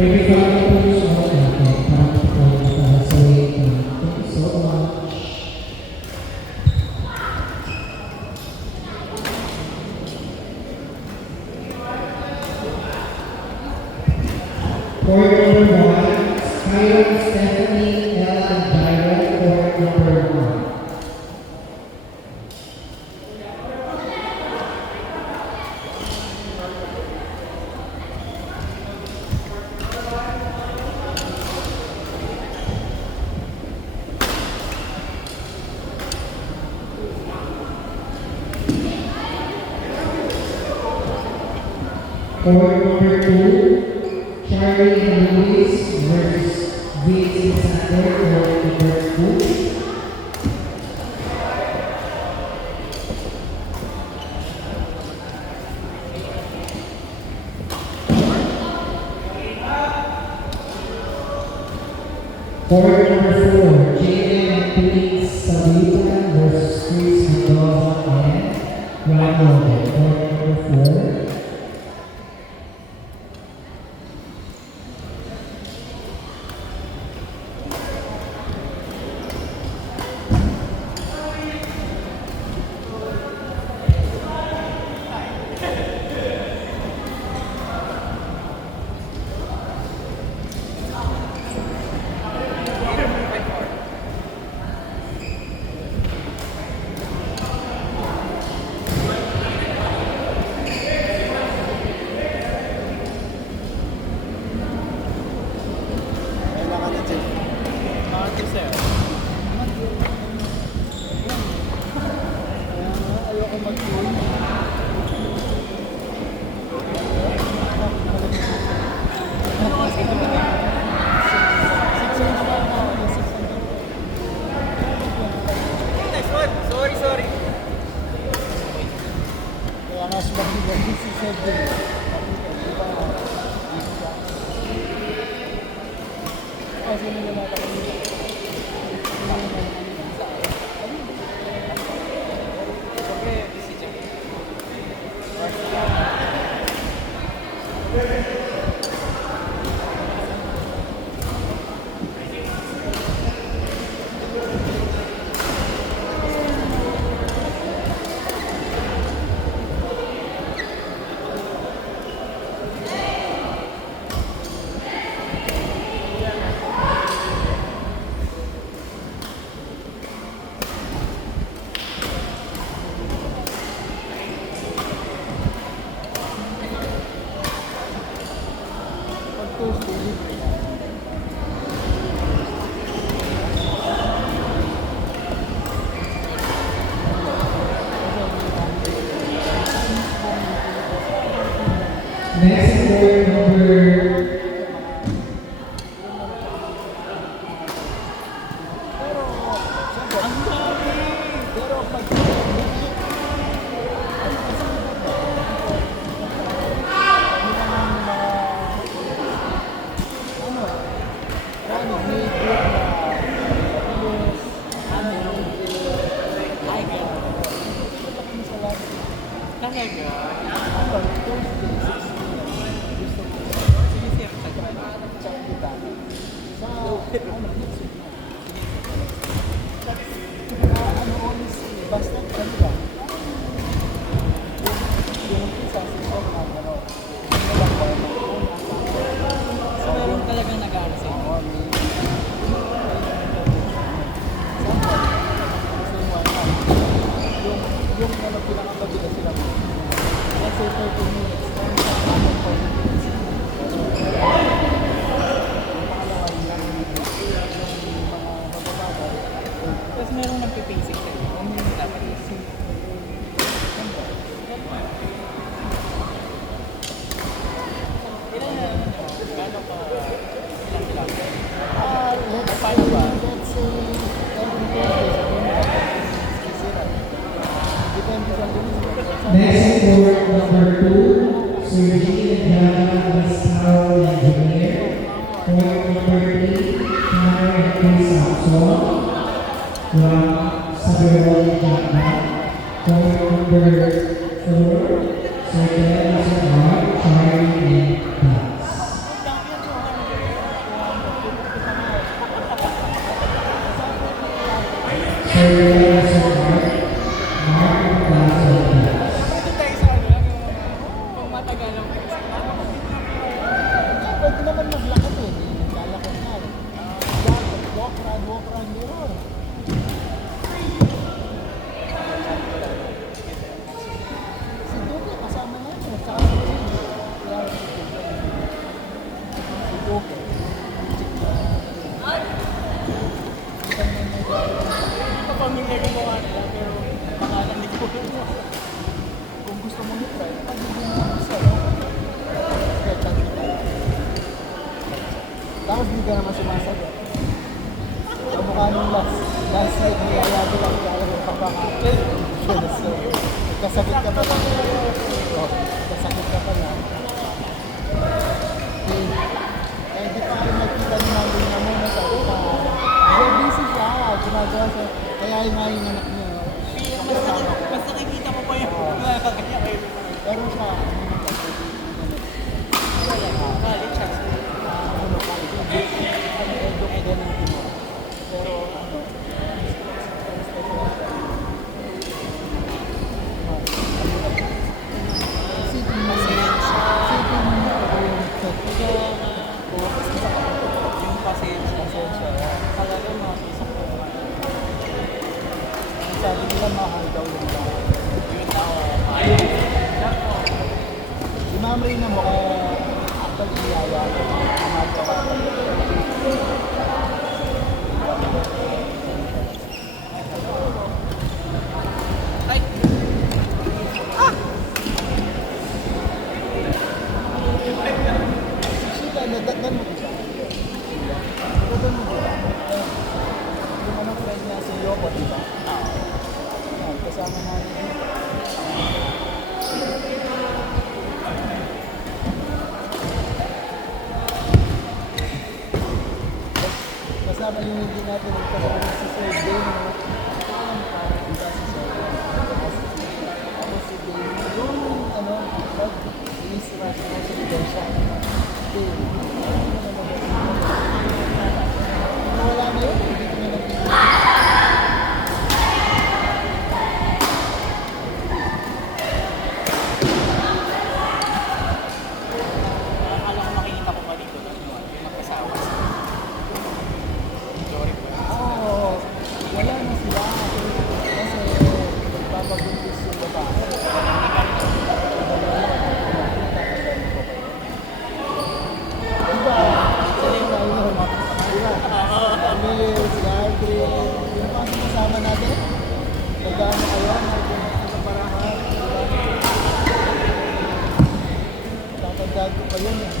Pwede pa rin po yung shot natin para makapagod sa wait na. Thank you so much. Court number 1, Skyron, Stephanie, Ella, and Byron. Court number 1. Court number 2, Charlie and Luis versus Vince and Sander. Court number 2. Court number 4, Jalen and Felix Sabita versus Chris Mendoza and Ronald. Court number 4. Sorry. Kaya nga sa bagay si Cedric. Kasi nila natin. Next court number Tapos merong nagpipasing sa'yo. Ano yung dapat isip? Ilan na ano nyo? Gano'n pa? Ilan sila? Paano ba? next court number 2, Sergio and Diana Masao Engineer. Court number 3, Karen and Chris Sapson from Saberol Japan. Court number 4, Sergio and Charlie and Dance. walk around mirror. Si Duque kasama na yun. Tsaka si James. Kaya si Duque. Si Duque. Kapamilya ko mga nila, pero pangalan ni ko. Kung gusto mo nitry, pag-ibig mo isa, no? Kaya tatlo tayo. Tapos hindi ka naman sumasagot. Kamukha nung last week, niyayado lang kaya yung kapaka. So, kasakit ka pa lang. Oh, kasakit ka pa lang. Okay. Kaya di pa kayo nagkita ni Mami na mo na sabi ka. Very busy siya, ginagawa siya. Kaya yung nga yung anak niya. Mas nakikita ko pa yung mga kanya kayo. Pero siya, College siya. ano ka, edo ka din ng Pinoy. Pero ano, isipin mo Yung pasensya. talaga mga isip ko. Ang sabi nila mahal daw yung lahat. Yun na ako. Si Ma'am Rina mo kaya actually iyaya ko ang magawa ko. Ay! Sila, nadatnan mo siya. Nadatnan mo siya. Yung ano friend niya si Yoko, di ba? Yan, kasama namin dito. Kasama yung hindi natin kasama si Sir Dane. Parang iba si Sir Dane. Si Dane. Yung ano, is responsible siya. Dane. Wala na yun, hindi ko na nagpipili. Akala ko makikita ko pa dito. Yung nagkasawa. Sorry po. Oo, wala na sila. Kasi nagpapabuntis yung babae. Diba? Diba? Kami, si Aldrin, yung mga kasama natin. Nagano kayo, nagpaparahan. Diba? Tatandaan ko pa yun eh.